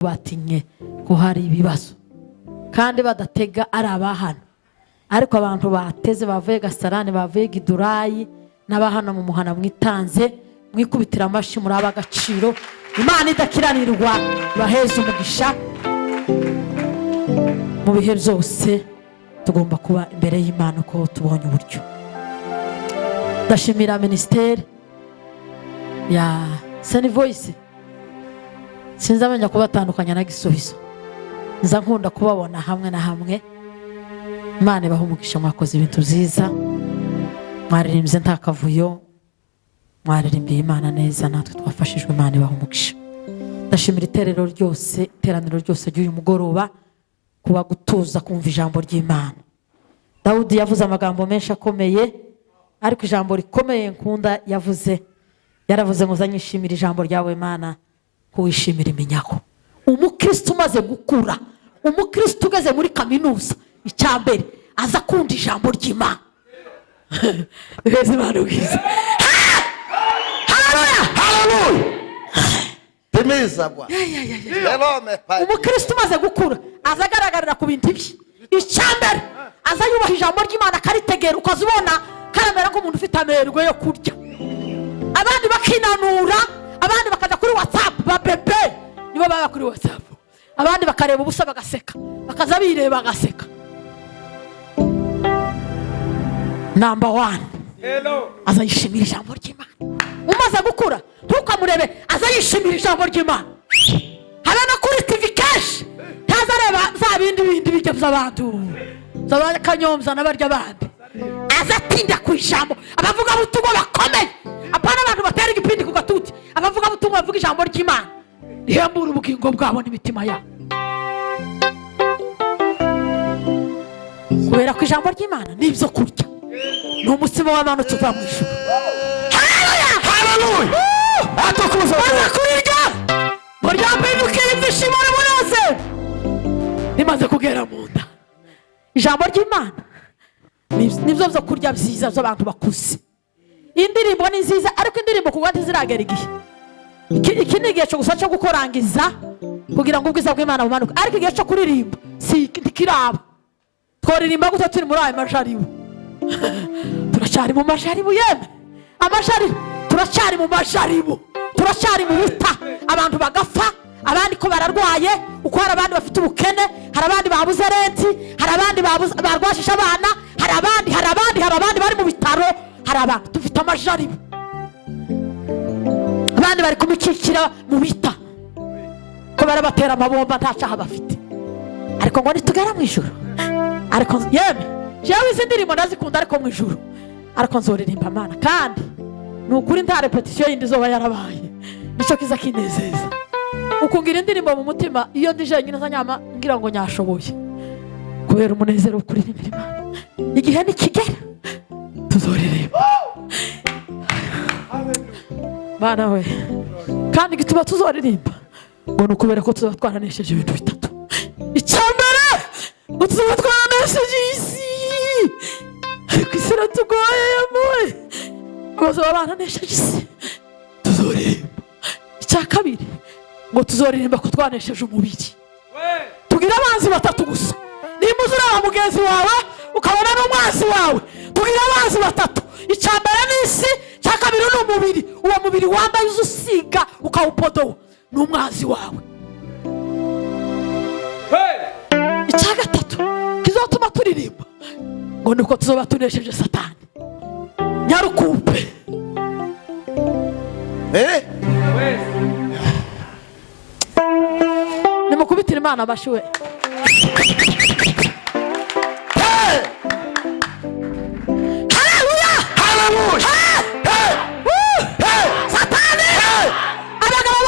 batinye ko hari ibibazo kandi badatega ari abahana, ariko abantu bateze bavuye Gasarani bavuye Gidurayi n'abahana mu muhana mwitanze mwikubitira amashi muri abagaciro. Imana idakiranirwa baheze umugisha mu bihe byose. Tugomba kuba imbere y'Imana ko tubonye uburyo. Ndashimira ministeri ya Seni Voice, sinzamenya kubatandukanya na Gisubizo, nza nkunda kubabona hamwe na hamwe. Imana ibahe umugisha, mwakoze ibintu byiza, mwaririmbye nta kavuyo, mwaririmbiye Imana neza, natwe twafashijwe. Imana ibahe umugisha. Ndashimira iteraniro ryose ry'uyu mugoroba kuba gutuza kumva ijambo ry'Imana. Dawudi yavuze amagambo menshi akomeye, ariko ijambo rikomeye nkunda yaravuze ngo uzanyishimira ijambo ryawe Mana kuwishimira iminyago. Umukristo umaze gukura, umukristo ugeze muri kaminuza, icyambere aza kunda ijambo ry'Imana. Beze Imana ubwiza. Haleluya, haleluya. Timiza bwa. Umukristo umaze gukura aza agaragarira ku bintu bye. Icyambere aza yubaha ijambo ry'Imana akaritegera, ukazibona karamera nk'umuntu ufite amerwe yo kurya. Abandi bakinanura, abandi bakaja kuri WhatsApp babebe, nibo baba kuri WhatsApp. Abandi bakareba ubusa bagaseka, bakaza bireba bagaseka. Number 1, aza yishimira ijambo ry'Imana. Umaze gukura ntukamurebe, aza yishimira ijambo ry'Imana. Harana kuri TV cash ntazareba za bindi bijya by'abantu z'abakanyombza n'abarya abandi. Aza tinda ku ijambo, abavuga butumwa bakomeye, apana abantu batera igipindi ku gatuti. Abavuga butumwa bavuga ijambo ry'Imana rihembura ubugingo bwabo n'imitima yabo, kubera ko ijambo ry'Imana nibyo kurya, ni umutsima w'amanutse uva mu ijuru. Haleluya, haleluya. Atukuza kurirya muryambinukira ibyishimo n'umuneze rimaze kugera mu nda. Ijambo ry'Imana nibyo byo kurya byiza by'abantu bakuze. Indirimbo ni nziza, ariko indirimbo kuko ntiziragera igihe. Iki ni igihe cyo gusa cyo gukorangiza kugira ngo ubwiza bw'Imana bumanuke, ariko igihe cyo kuririmba si kiraba. Twaririmba gute turi muri aya majaribu? Turacyari mu majaribu yeme, amajaribu turacyari mu majaribu, turacyari mu buta. Abantu bagapfa, abandi ko bararwaye, uko hari abandi bafite ubukene, hari abandi babuze renti, hari abandi barwashisha abana, hari abandi bari mu bitaro, hari abantu dufite amajaribu. Abandi bari kumukikira mu bita ko barabatera amabomba nta cyaha bafite, ariko ngo nitugera mu ijuru. Ariko yeme jewe izi ndirimbo ndazikunda, ariko mu ijuru ariko nzoririmba Mana, kandi nukuri nta repetition yindi zoba yarabaye. Nico kiza kinezeza ukungira indirimbo mu mutima, iyo ndije nyine zanyama ngira ngo nyashoboye, kubera umunezero wo kuririmbira Imana. Igihe nikigera tuzoririmba Mana we, kandi gituma tuzoririmba ngo nukubera ko tuzatwaranesheje ibintu bitatu. Icyambere utuzaba twaranesheje isi, ariko isi iratugoye yamuwe, bazaba baranesheje isi, tuzoririmba. Icya kabiri ngo tuzoririmba ko twanesheje umubiri. Tugira abanzi batatu gusa. Nimba uzuraba mugenzi wawe ukabona n'umwanzi wawe, tugira abanzi batatu. Icyambere ni isi, icya kabiri ni umubiri. Uwo mubiri wambaye usiga ukawupodowa ni umwanzi wawe. Icya gatatu kizotuma turirimba ngo nuko tuzoba tunesheje Satani nyarukumpe. Nimukubitira Imana abashuwe. Haleluya, haleluya. Satani abagabo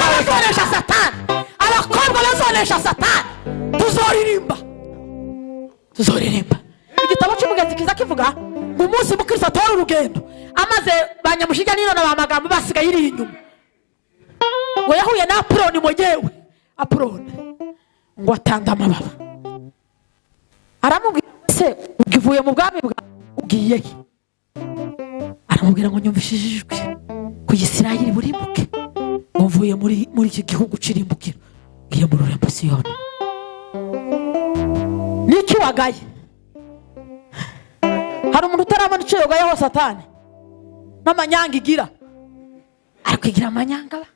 bazonesha Satani, abakobwa bazonesha Satani. Tuzoririmba. Igitabo cy'umugenzi kiza kivuga ngo umunsi mukristo atora urugendo, amaze banyamushiga nino na bamagambo basigaye iri inyuma, ngo yahuye na Apoloni mwenyewe. Apoloni ngo atanga amababa, aramubwira se ugivuye mu bwami bwa ugiye he? Aramubwira ngo nyumvishije ijwi ku Isirayeli burimbuke, mvuye muri iki gihugu kirimbukira ngiye mu rurembo Siyoni. Niki wagaye? Hari umuntu utarabona icyo yogayeho Satani n'amanyanga igira, ariko igira amanyanga ba.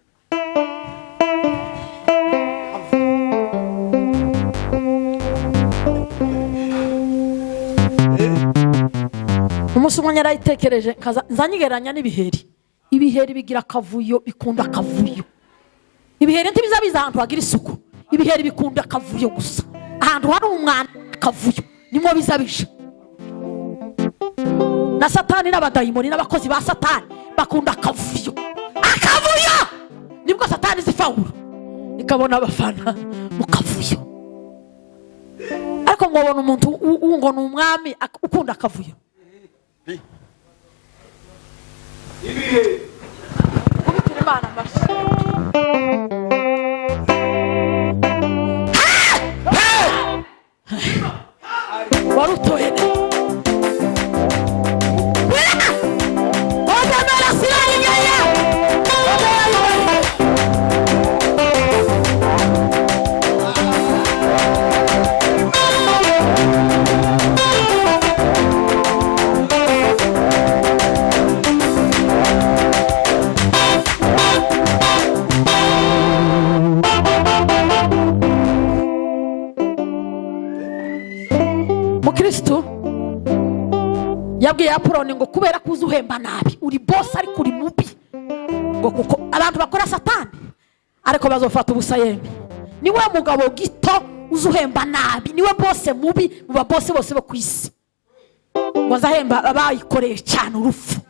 Umunsi umwe yarayitekereje nzanyigeranya n'ibiheri. Ibiheri bigira akavuyo, bikunda akavuyo. Ibiheri ntibizabiza ahantu hagira isuku. Ibiheri bikunda akavuyo gusa. Ahantu hari umwana akavuyo nimwo bizabisha. Na Satani n'abadayimoni n'abakozi ba Satani bakunda akavuyo. Akavuyo nibwo Satani zifawura ikabona abafana mu kavuyo. Ariko ngo ubona umuntu ngo ni umwami ukunda akavuyo. Kubitira Imana amashyi. Warutoye ne Mukristo yabwiye Apoloni ngo kubera kuza uhemba nabi uri boss ariko uri mubi, ngo kuko abantu bakora Satani ariko bazofata ubusa yembi. Niwe mugabo gito uzuhemba nabi, niwe boss mubi mu baboss bose bo kwisi, ngo azahemba abayikoreye cyane urufu.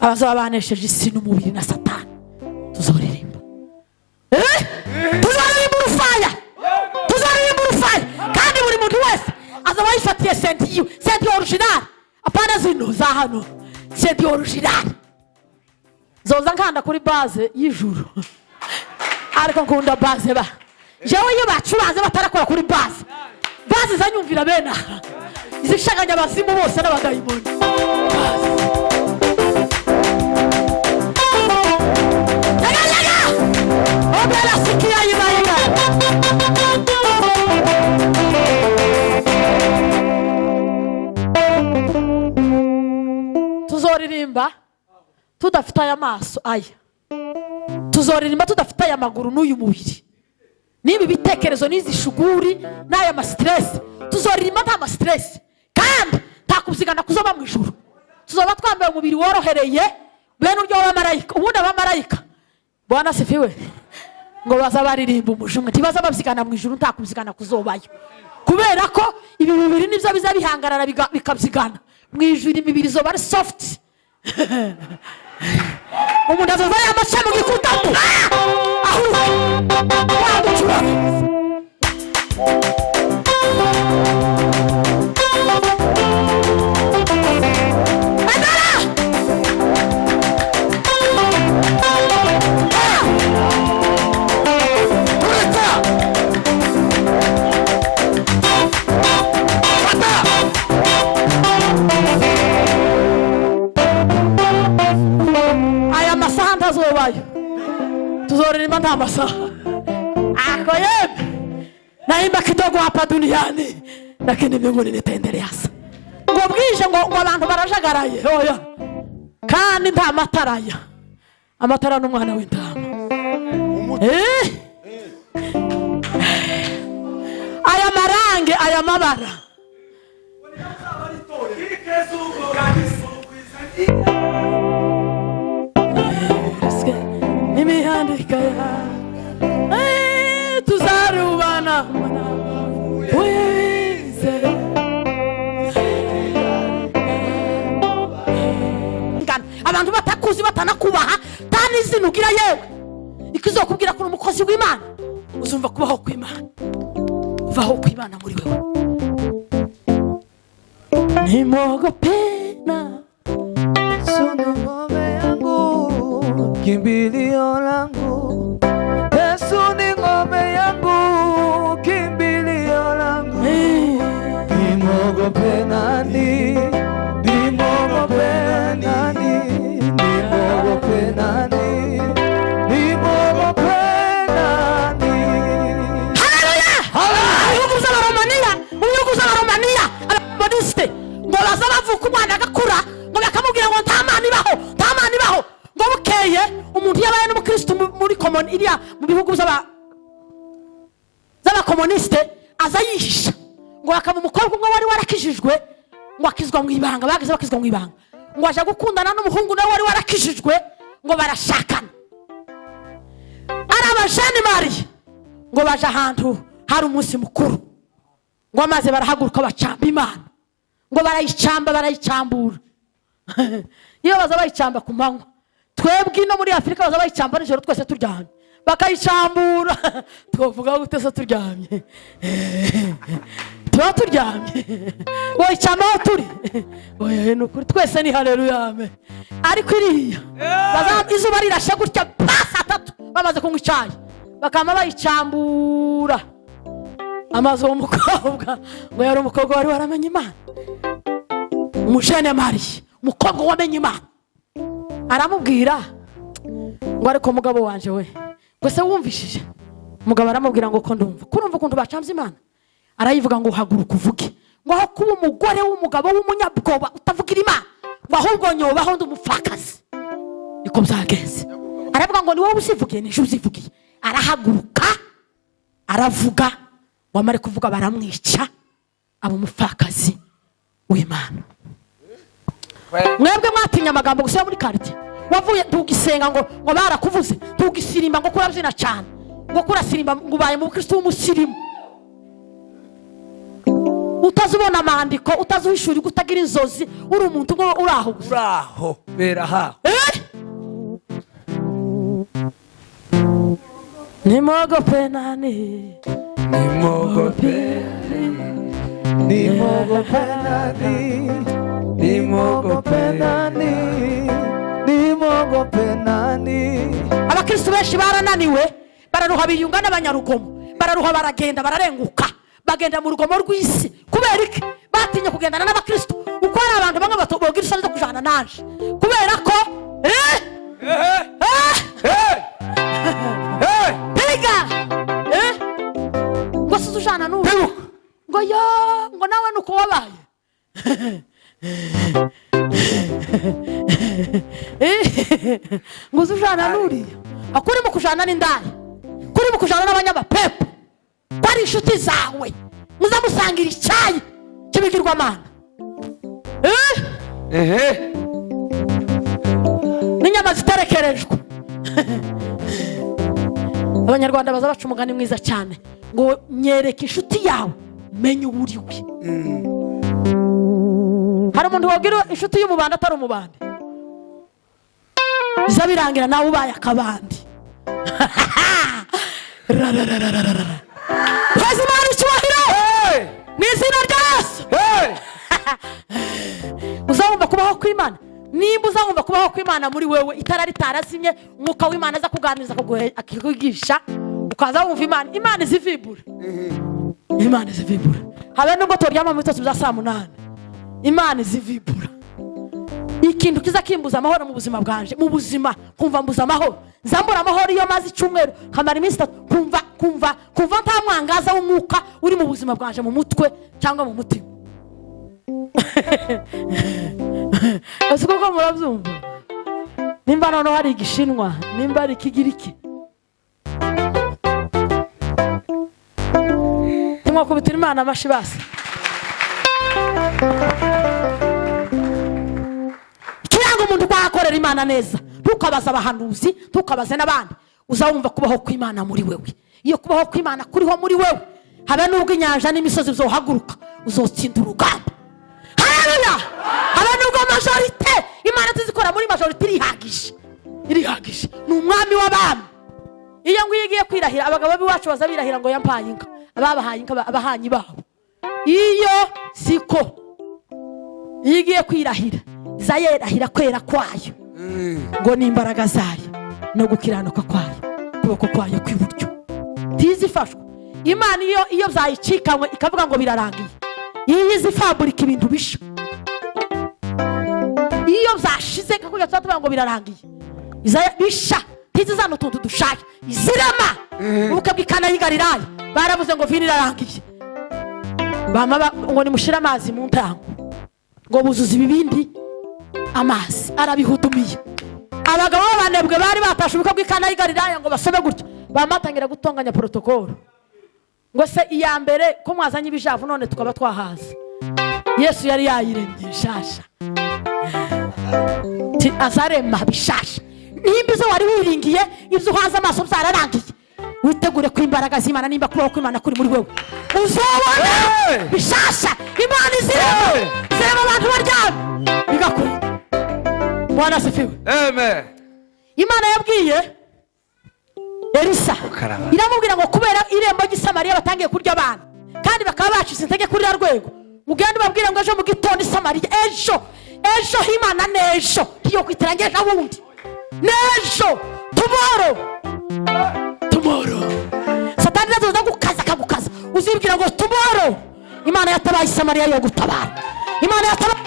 Abazaba banesheje isi n'umubiri na Satani tuzoririmba. Tuzaririmba urufaya, tuzaririmba urufaya, kandi buri muntu wese azaba yifatiye senti original, apana zino za hano, senti original. Zoza nkanda kuri base y'ijuru, ariko nkunda base ba jewe iyo bacuranze batarakora kuri base zanyumvira bena izishaganya abazimu bose n'abadayimoni. Tuzoririmba tudafite aya maso aya, tuzoririmba tudafite aya maguru n'uyu mubiri, nibi bitekerezo n'izi shuguri n'aya ma stress. Tuzoririmba nta ma stress kandi takubzigana kuzoba mu ijuru. Tuzoba twambaye umubiri worohereye bene uryo w'abamarayika. Ubundi abamarayika Bwana sifiwe ngo bazabaririmba umujumwe ntibaza babyigana mu ijuru, ntakubzigana kuzobayo, kubera ko ibi bibiri nibyo bizabihangarana bikabyigana mu ijuru. Imibiri zo bari soft. Umuntu azoza yamace mu gikuta aho waducura tuzoririmba nta masaha. Ako yembe naimba kidogo hapa duniani lakini mbinguni nitaendelea. Ngo bwije ngo abantu barajagaraye oya kandi nta mataraya, amatara n'umwana w'intama. Aya marange aya mabara imihandika ya tuzarubana wize abantu batakuzi batanakubaha tani zinugira yewe ikizokubwira ko umukozi w'Imana uzumva kubaho kw'Imana, kubaho kw'Imana muri wewe. Nimogopena Yesu ni ngome yangu, kimbilio langu. Yesu ni ngome yangu, kimbilio langu. Nimogope nani? Nimogope nani? iriya mu bihugu z'abakomunisite aza yihisha ngo hakaba umukobwa umwe wari warakijijwe ngo akizwa mu ibanga, bageze bakizwa mu ibanga ngo aje gukundana n'umuhungu nawe wari warakijijwe ngo barashakana. Ari abajene Mariya ngo baje ahantu hari umunsi mukuru ngo amaze barahaguruka bacamba Imana ngo barayicambura. Iyo baza bayicamba ku manywa, twebwe no muri Afurika baza bayicamba nijoro twese turyamye bakayicambura. Twavuga gute se turyamye? Tuba turyamye wayicamba aho turi. Oya nukuri twese ni haleluya amen. Ariko iriya baza izuba rirashe gutya saa 3 bamaze kunywa icyayi bakama bayicambura. Amaze uwo mukobwa ngo yari umukobwa wari waramenye Imana, umujene Mariya, umukobwa wamenye Imana. Aramubwira ngo ariko mugabo wanje we ngo se wumvishije? Umugabo aramubwira ngo ko ndumva. Kurumva ukuntu bacambye Imana? Arayivuga ngo haguruka uvuge ngo aho kuba umugore w'umugabo w'umunyabwoba utavugira Imana ngo ahubwo nyobaho ndi umupfakazi. Niko byagenze. Aravuga ngo ni wowe usivugiye n'ejo uzivugiye. Arahaguruka aravuga, wamare kuvuga baramwica aba umupfakazi w'Imana. Mwebwe mwatinya amagambo gusa muri quartier, wavuye tugisenga ngo barakuvuze, tugisirimba ngo kurabyina cyane, ngo kurasirimba ngo ubaye mu Kristo w'umusirimu, utazubona amandiko, utazuhishura, gutagira inzozi, uri umuntu ngo uraho beraha. Nimogope nani, nimogope nani. Abakristo benshi barananiwe, bararuha biyunga n'abanyarugomo, bararuha baragenda bararenguka, bagenda mu rugomo rw'isi. Kubera iki? Batinye kugendana n'abakristo. Uko ari abantu bamwe batobogira isoni zo kujana naje kubera ko ngo suzujana n'ubu ngo yo ngo nawe nuko wabaye. Ngo suzujana n'uriya akuri mu kujana n'indaya, kuri mu kujana n'abanyabapepo, bari inshuti zawe muzamusangira icyayi kibigirwamana n'inyama ziterekerejwe. Abanyarwanda baza baca umugani mwiza cyane ngo nyereke inshuti yawe menye uburiwe. Hari umuntu wagira inshuti y'umubandi atari umubandi, biza birangira nawe ubaye akabandi. Kwezi Imana icyubahiro mu izina rya Yesu. Uzabumva kubaho kw'Imana. Nimba uzabumva kubaho kw'Imana muri wewe, itara ritarazimye, umwuka w'Imana aza kuganiriza akakwigisha, ukaza wumva Imana. Imana izivibura, Imana izivibura. Habe nubwo turyama mu bitotsi bya saa 8, Imana izivibura. Ikintu kiza kimbuza amahoro mu buzima bwanje, mu buzima kumva mbuza amahoro, nzambura amahoro iyo mazi icyumweru kamara iminsi 3, kumva nta mwangaza w'umwuka uri mu buzima bwanje, mu mutwe cyangwa mu mutima. Asuko ko murabyumva? Nimba noneho hari igishinwa, nimba ari ikigiriki, nimwakubitira Imana amashi basi. Kirango umuntu kwakorera Imana neza, tukabaza abahanuzi, tukabaza n'abandi, uzawumva kubaho kw'Imana muri wewe. Iyo kubaho kw'Imana kuriho muri wewe, habe nubwo inyanja n'imisozi bizohaguruka, uzotsinda urugamba. Haleluya! Habe nubwo majorite Imana tuzikora muri majorite irihagije, ni umwami w'abami. Iyo ngo igiye kwirahira, abagabo biwacu bazabirahira ngo yampaye inka, ababahaye inka abahanyi babo. Iyo siko igiye kwirahira, zayerahira kwera kwayo ngo n'imbaraga zayo no gukiranuka kwayo, kuboko kwayo kw'iburyo tizifashwe. Imana iyo byayicikanywe ikavuga ngo birarangiye, iyi zifaburika ibintu bisha. Iyo zashize kakuya tuvuga ngo birarangiye, izaya bisha tizizana utuntu dushaje, izirama ubuka bw'ikana y'Igalilaya baravuze ngo vini irarangiye. Bama ngo nimushira amazi mu ntango, ngo buzuza ibibindi amazi, arabihudumiye abagabo b'abanebwe bari batashe ubukwe bw'Ikana y'i Galilaya ngo basome gutya bamatangira gutonganya protokolo ngo se iya mbere ko mwazanye ibijavu none tukaba twahaza. Yesu yari yayiremye bishasha azarema bishasha. Nimba izo wari wiringiye ibyo uhaza amaso byararangiye, witegure ko imbaraga z'Imana nimba kubaho kw'Imana kuri muri wewe uzobona bishasha. Imana izirema abantu baryamye bigakora. Bwana asifiwe. Amen. Imana yabwiye Elisa iramubwira ngo kubera irembo ry'Isamariya batangiye kurya abana kandi bakaba bacize intege kuri ya rwego, mugende ubabwire ngo ejo mu gitondo Isamariya ejo Imana n'ejo iyo kwiterangeje abundi n'ejo tomorrow Satani nazoza gukaza kagukaza uzibwira ngo tomorrow Imana yatabaye Isamariya yo gutabara. Imana yatabaye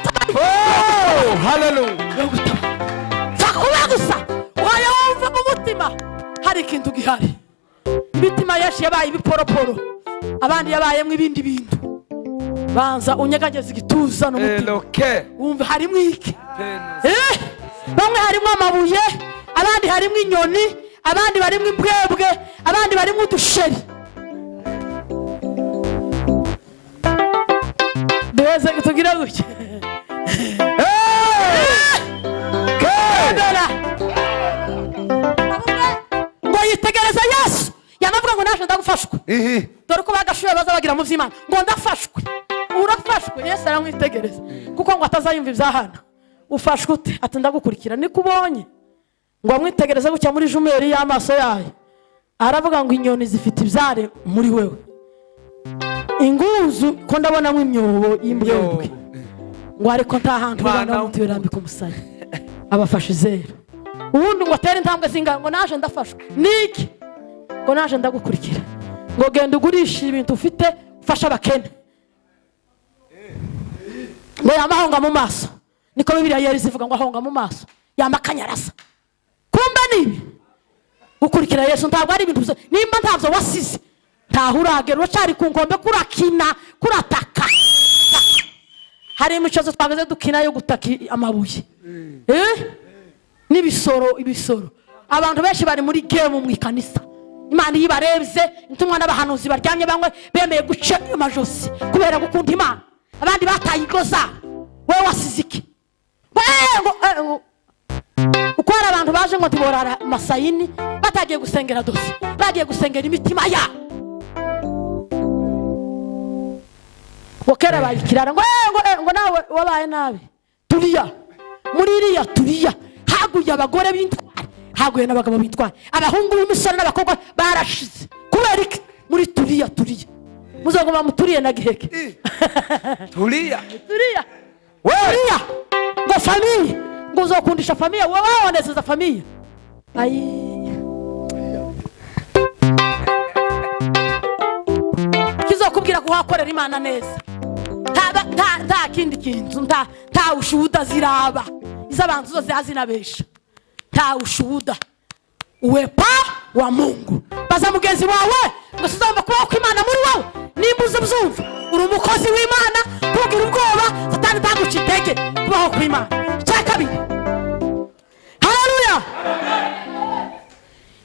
hallelujah yo gutabara. Sakuba gusa waya wumva mu mutima hari ikintu gihari. Imitima yashi yabaye ibiporoporo, abandi yabayemwe ibindi bintu. Banza unyegageze igituza no mutima wumva harimo iki. Bamwe harimo amabuye, abandi harimo inyoni, abandi barimo imbwebwe, abandi barimo udusheri. Duheze tugira gutya ngo yitegereza Yesu yanavuga ngo naje ndagufashwe. Dore ko bagashuye baza bagira mu vy'Imana ngo ndafashwe. Urafashwe. Yesu aramwitegereza kuko ngo atazayumva ivyahana. Ufashwe ute? Ati ndagukurikira nikubonye. Ngo amwitegereze gutya muri jumeri y'amaso yayo aravuga ngo inyoni zifite ibyare muri wewe, inguzu ko ndabonamo imyobo y'imbwebwe, ngo ariko nta hantu ubona muti birambika umusaya abafashe zero. Ubundi ngo atere intambwe zinga ngo naje ndafashwe niki, ngo naje ndagukurikira, ngo genda ugurisha ibintu ufite ufasha abakene, ngo yamahonga mu maso. Niko Bibiliya yari zivuga ngo ahonga mu maso yamakanyarasa. Kumbe nibi gukurikira Yesu ntabwo ari ibintu nimba ntabyo wasize ntaho uragera uracari ku nkombe kurakina kurataka. Hari imicozo twageze dukina yo gutaka amabuye n'ibisoro. Abantu benshi bari muri game mu ikanisa. Imana yibarebye intumwa n'abahanuzi baryamye bamwe bemeye guca amajosi kubera gukunda Imana, abandi bataye igoza. Wewe wasize iki? Uko hari abantu baje ngo tiborara masayini batagiye gusengera dosi, bagiye gusengera imitima ya Bokera bayikirara ngo nawe wabaye nabi. Turiya muri iriya turiya haguye abagore b'intwari, haguye n'abagabo b'intwari, abahungu b'imisore n'abakobwa barashize kubera iki muri turiya muzogoma muturiye na giheke turiya ngo famiye ngo uzokundisha famiye wowe wabonezeza famiye. Kizokubwira kuhakorera Imana neza nta kindi kintu nta ushuhuda ziraba iz'abantu zose hazinabesha nta ushuhuda uwepa wa Mungu. Baza mugenzi wawe ngo sizomba kubaho kw'Imana muri wowe nimba uzi byumva uri umukozi w'Imana ntugira ubwoba Satani ntaguca intege kubaho kw'Imana. Cya kabiri haleluya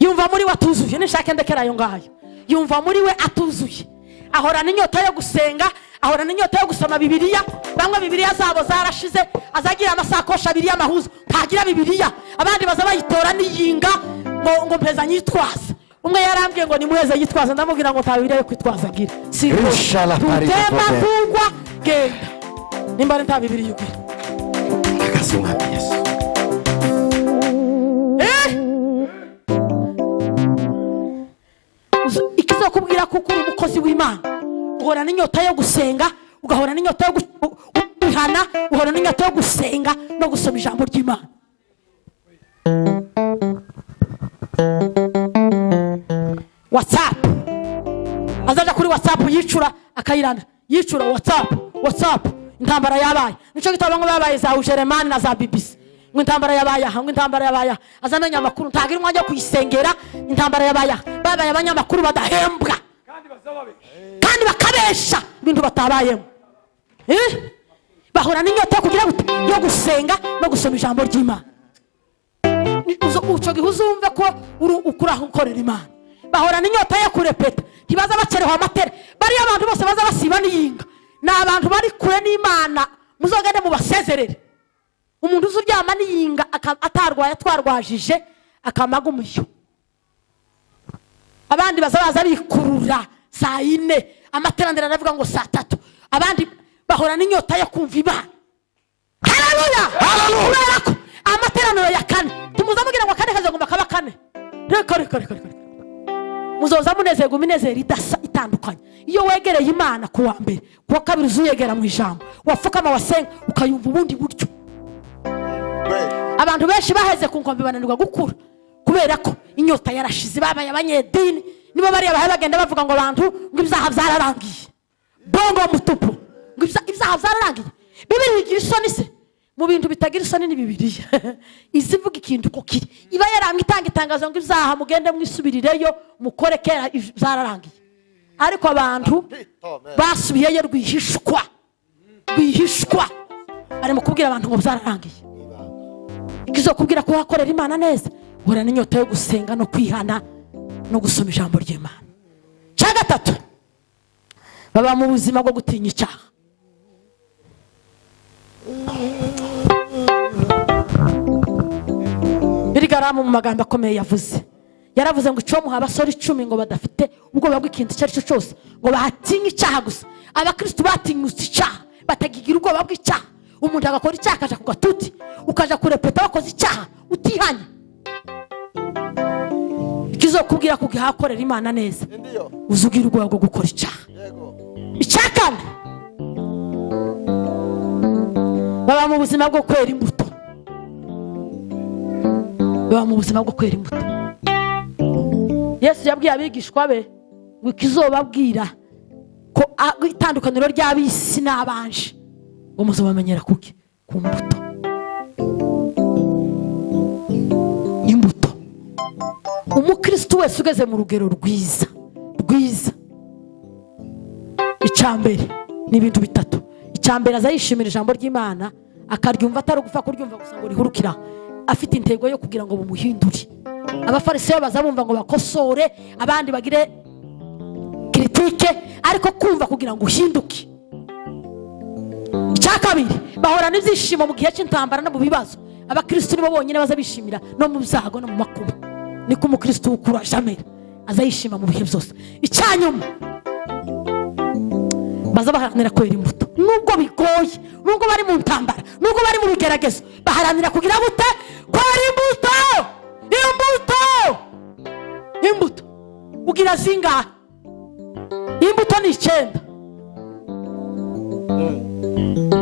yumva muri we atuzuye. Nishake ndekera ayo ngayo yumva muri we atuzuye, ahorana inyota yo gusenga, ahorana inyota yo gusoma Bibiliya. Bamwe Bibiliya zabo zarashize azagira amasakosha abiri y'amahuzo ntagira Bibiliya, abandi baza bayitora n'iyinga ngo mpeza nyitwaza. Umwe yarambwiye ngo nimuheze yitwaza, ndamubwira ngo nta Bibiliya yo kwitwaza agira. Si tutema kugwa genda nimba nta Bibiliya ugira akasoma Yesu. Ikizokubwira kuko uri umukozi w'Imana uhora n'inyota yo gusenga, ugahora n'inyota yo guhana, uhora n'inyota yo gusenga no gusoma ijambo ry'Imana. WhatsApp azaja kuri WhatsApp yicura akayirana yicura WhatsApp intambara yabaye. Nico gitabo ngo babaye za Ujeremani na za BBC ngo intambara yabaye ngo intambara yabaye azamenya amakuru ntagira umwanya kuyisengera. Intambara yabaye babaye abanyamakuru badahembwa kandi bakabesha ibintu batabayemo. bahora n'inyota kugira yo gusenga no gusoma ijambo ry'Imana. uco gihe uzumve ko ukuraho ukorera Imana. Bahorana inyota yo kurepeta, ntibaza bakereho amatere. Bariya abantu bose baza basiba n'iyinga ni abantu bari kure n'Imana, muzogende mu basezerere. Umuntu uzuryama n'iyinga atarwaye atwarwajije akamaga umuyo. Abandi bazabaza bikurura saa 4, amaterandira aravuga ngo saa 3. Abandi bahorana inyota yo kumva Imana. Haleluya, haleluya. Amateraniro ya 4 tumuzamugira ngo kane kaze ngomba kaba 4. Reka muzoza munezerwa iminezero itandukanye. Iyo wegereye Imana ku wa mbere, ku wa kabiri uzuyegera mu ijambo, wafukama wasenga ukayumva ubundi buryo. Abantu benshi baheze ku nkombe bananirwa gukura kubera ko inyota yarashize. Babaye abanyedini nibo bari abahe bagenda bavuga ngo abantu ngo ibyaha byararangiye, bongo mutupu, ngo ibyaha byararangiye. Bibiri igira isoni se? Mu bintu bitagira isoni ni Bibiliya. Izivuga ikintu ko kiri. Iba yaramwe itanga itangazo ngo ibyaha mugende mwisubirireyo mukore kera byararangiye. Ariko abantu basubiyeyo rwihishwa arimo kubwira abantu ngo byararangiye. Ikizo kubwira ko wakorera Imana neza, uhora n'inyota yo gusenga no kwihana no gusoma ijambo ry'Imana. Cya gatatu, baba mu buzima bwo gutinya icyaha. Birigaramu mu magambo akomeye yaravuze ngo icyo muha abasore 10 ngo badafite ubwoba bw'ikintu icyo ari cyo cyose, ngo batinye icyaha gusa. Abakristo batinyutse icyaha, batagigira ubwoba bw'icyaha. Umuntu agakora icyaha akaja ku gatuti, ukaja kurepeta wakoze icyaha utihanye. Ikizo kubwira ko gihakorera Imana neza, uzugira ubwoba bwo gukora icyaha. Icyakane, baba mu buzima bwo kwera imbuto. Yesu yabwiye abigishwa be ngo ikizobabwira ko itandukaniro ry'abisi n'abanje ngo muzobamenyera kuki ku mbuto. Imbuto. Umukristo wese ugeze mu rugero rwiza icambere ni ibintu bitatu. Icambere azayishimira ijambo ry'Imana, akaryumva atari gupfa kuryumva gusa ngo rihurukira, afite intego yo kugira ngo bumuhindure. Abafarisayo bazabumva ngo bakosore, abandi bagire kritike, ariko kumva kugira ngo uhinduke. Icyakabiri, bahorana ibyishimo mu gihe cy'intambara no mu bibazo. Abakristo nibo bonyine bazabishimira no mu byago no mu makuba. Niko umukristo ukura jamera azayishima mu bihe byose. Icyanyuma, bazabaharanira kwera imbuto nubwo bigoye, nubwo bari mu ntambara, nubwo bari mu bigeragezo, baharanira kugira gute? Kwera imbuto. Imbuto ugira zingahe? Imbuto ni 9.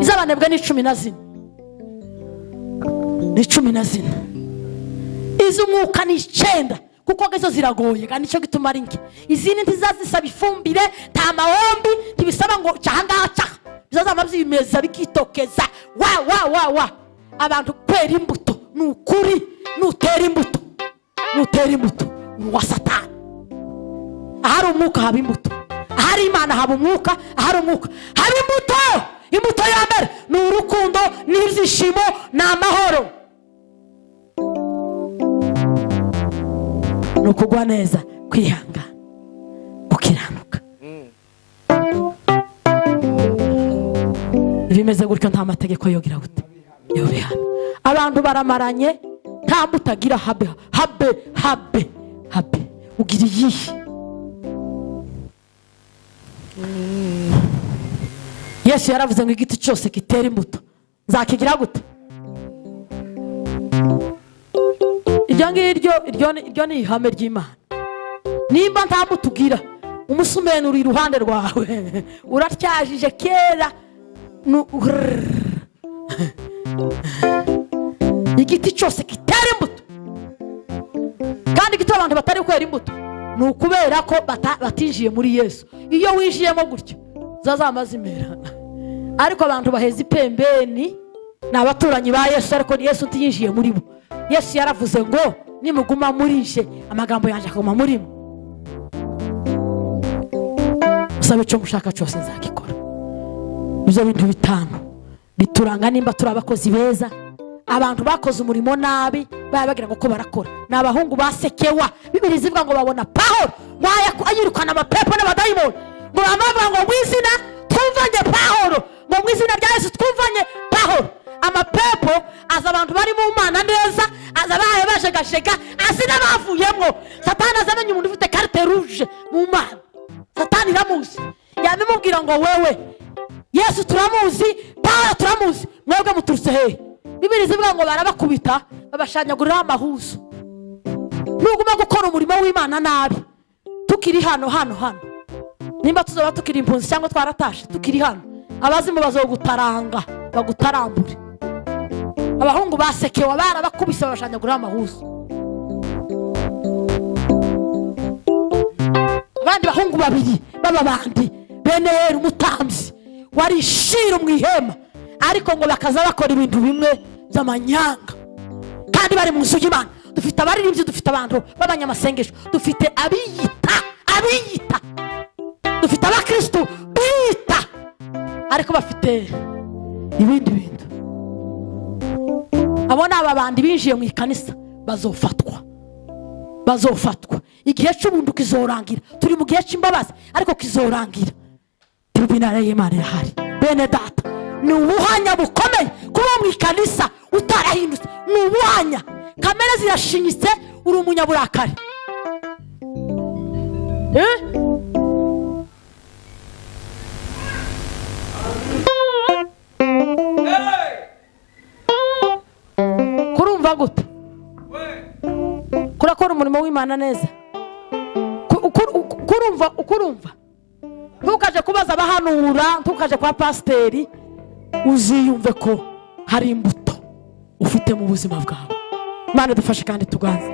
Izabanebwe ni 14. Izumwuka ni 9 kuko gezo ziragoye kandi cyo gituma rinki. Izindi ntizazisaba ifumbire, nta mahombi, ntibisaba ngo cyahangaca. Bizazama byimeza bikitokeza. Wa abantu kwera imbuto nukuri, nutera imbuto wa Satani. Ahari umwuka haba imbuto, ahari Imana haba umwuka, ahari umwuka haba imbuto. Imbuto ya mbere ni urukundo, n'ibyishimo, n'amahoro, no kugwa neza, kwihanga, gukiranuka. Bimeze gutyo nta mategeko yogira gute yo bihana. Abantu baramaranye nta mutagira habe ugira iyihe. Yesu yaravuze ngo igiti cyose kitera imbuto nzakigira gute? Iryo ni ihame ry'Imana. Nimba nta mbuto ugira, umusumeni uri iruhande rwawe uratyajije kera. Igiti cyose kitera imbuto, kandi igiti abantu batari kwera imbuto ni ukubera ko batinjiye muri Yesu. Iyo winjiyemo gutyo zazamazimera, ariko abantu baheza ipembeni ni abaturanyi ba Yesu, ariko ni Yesu utiyinjiye muri bo. Yesu yaravuze ngo nimuguma muri je amagambo yanjye akaguma muri mwe, musabe icyo mushaka cyose nzagikora. Ibyo bintu 5 bituranga nimba turi abakozi beza. Abantu bakoze umurimo nabi baba bagira ngo ko barakora. Ni abahungu basekewa. Bibiri zivuga ngo babona Pawulo ayirukana amapepo n'abadayimoni, ngo bamavuga ngo mu izina twumvanye Pawulo, ngo mu izina rya Yesu twumvanye Pawulo. Amapepo aza abantu bari mu Mana neza, aza bahaye bashegashega, azi n'abavuyemo. Satani azamenye umuntu ufite carte rouge mu Mana. Satani iramuzi, yabimubwira ngo wewe Yesu turamuzi, Pawulo turamuzi, mwebwe muturutse hehe? Bibiri zivuga ngo barabakubita babashanyagurira amahuzo. Nuguma gukora umurimo w'Imana nabi, tukiri hano nimba tuzoba tukiri impunzi cyangwa twaratashe, tukiri hano, abazimu bazogutaranga bagutarambure. Abahungu basekewa barabakubise babashanyagurira amahuzo. Abandi bahungu babiri b'ababandi, Beneri umutambyi wari Shiro mu ihema, ariko ngo bakaza bakora ibintu bimwe by'amanyanga kandi bari mu nzu y'Imana. Dufite abaririmbyi, dufite abantu b'abanyamasengesho, dufite abiyita, dufite abakristo bita, ariko bafite ibindi bintu. Abo ni ababandi binjiye mu ikanisa, bazofatwa. Igihe cy'ubuntu kizorangira. Turi mu gihe cy'imbabazi, ariko kizorangira. Tribunal y'Imana irahari. Bene data, ni ubuhanya bukomeye kuba mu ikanisa utarahindutse. Ni ubuhanya. Kamere zirashinyitse, uri umunyaburakari. Kurumva gute? Kurakora umurimo w'Imana neza. Ukurumva. Ntukaje kubaza abahanura, ntukaje kwa pasiteri, uziyumve ko hari imbuto ufite mu buzima bwawe. Imana dufashe kandi tuganze.